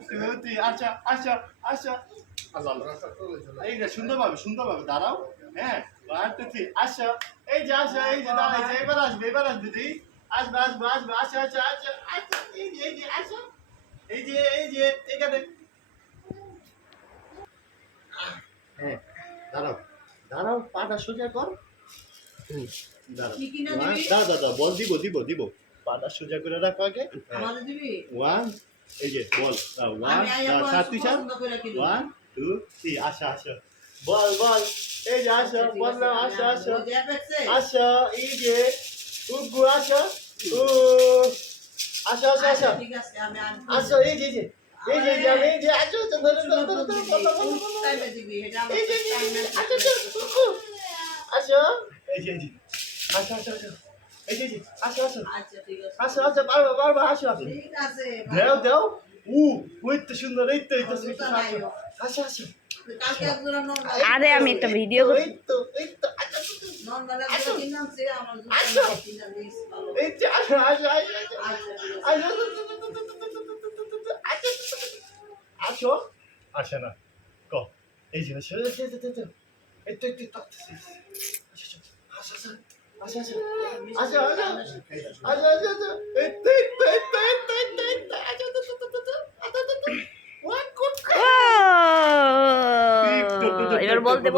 2 3 আচ্ছা আচ্ছা আচ্ছা এই যে সুন্দরভাবে দাঁড়াও হ্যাঁ 1 2 3 আচ্ছা এই যে আচ্ছা এই যে দাঁড়াইছে এবার আসবে দিদি আসবে আচ্ছা আচ্ছা আচ্ছা আচ্ছা এই যে আচ্ছা এই যে এখানে হ্যাঁ দাঁড়াও পাটা সোজা কর দাঁড়াও বল দিব পাটা সোজা করে রাখো আগে ওয়ান এই যে বল ওয়ান সাত তুই সাত 1 2 3 আচ্ছা বল এই যে আচ্ছা বললাম আচ্ছা এই যে উগু আচ্ছা ও আচ্ছা আচ্ছা এই যে আমি যে আচ্ছা আচ্ছা এই যে আচ্ছা এই যে আচ্ছা বারবার আচ্ছা দেও ওই তো সুন্দর এই তো আচ্ছা আরে আমি একটা ভিডিও এই তো এই যে আচ্ছা আচ্ছা না ক এই যে এই তো এবার বলতে